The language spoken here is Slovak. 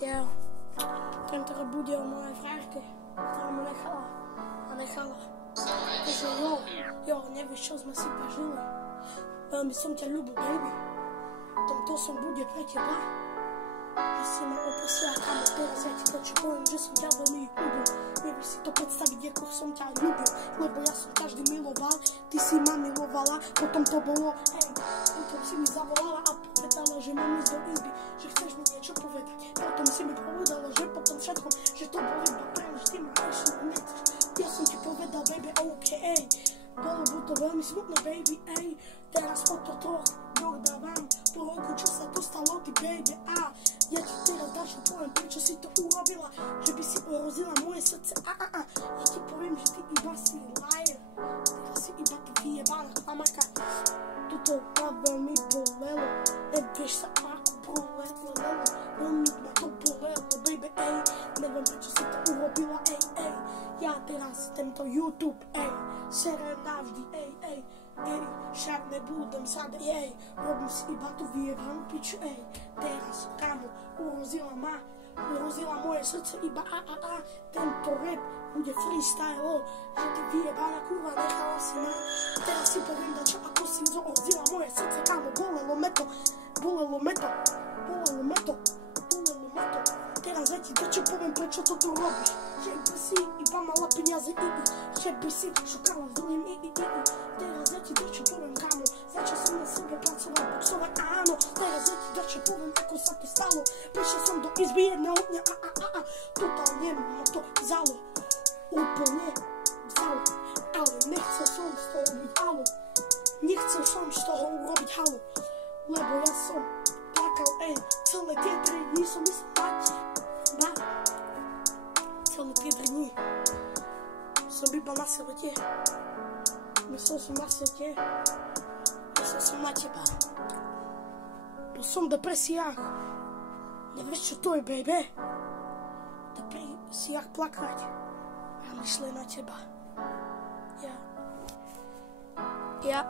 Ja, tento bude o mojej frajerke, ktorá mu nechala. Takže jo, nevieš, čo sme si prežili. Veľmi som ťa ľúbil, baby. Tomto som bude pre teba. Že si ma oprosil, kamo, teraz ja ti točí poviem, že som ťa veľmi ľúbil. Nevieš si to predstaviť, ako som ťa ľúbil, lebo ja som každý miloval, ty si ma milovala, potom to bolo, potom si mi zavolala a povedala, že mám ísť do izby, že chceš mi niečo povedať. Potom si mi povedala, že potom všetkom, že to bolo iba preň, že ty ma ešte nechceš. Ja som ti povedal, baby, OK, bolo to veľmi smutné, baby, teraz po toto dávam po roku, čo sa to stalo, ty baby, ja ti teraz ďalšie poviem, prečo si to urobila, že by si ohrozila moje srdce, ja ti poviem, že ty iba si liar, ty si iba ty vyjebaná klamaka, toto ma veľmi bolelo, nevieš sa ako bolelo, veľmi ma to bolelo, baby, neviem prečo si to urobila, ja teraz tento YouTube, serem navždy, však nebudem sa, robím si iba tú vyjebanú piču, teraz, kámo, urozila moje srdce iba tento rap bude freestyle, že ty vyjebaná kurva, nechala si ma, teraz si poviem dačo, ako si urozila moje srdce, kámo, bolelo me to, teraz ja ti dačo poviem, prečo toto robíš, že by si iba mala peniaze, že by si šukala s druhým, teraz ja ti dačo poviem, kámo, začal som na sebe pracovať, boxovať, áno, teraz ja ti dačo poviem, ako sa to stalo, prišiel som do izby jedného dňa, totálne ma to vzalo, úplne vzalo, ale nechcel som z toho robiť halu, nechcel som z toho urobiť halu, lebo ja som plakal, celé tie 3 dní som myslel mať, celé tie 3 dní som iba na svete, myslel som na svete, myslel som na teba, bol som v depresiách, nevieš čo to je, baby, v depresiách plakať a myšľať na teba, ja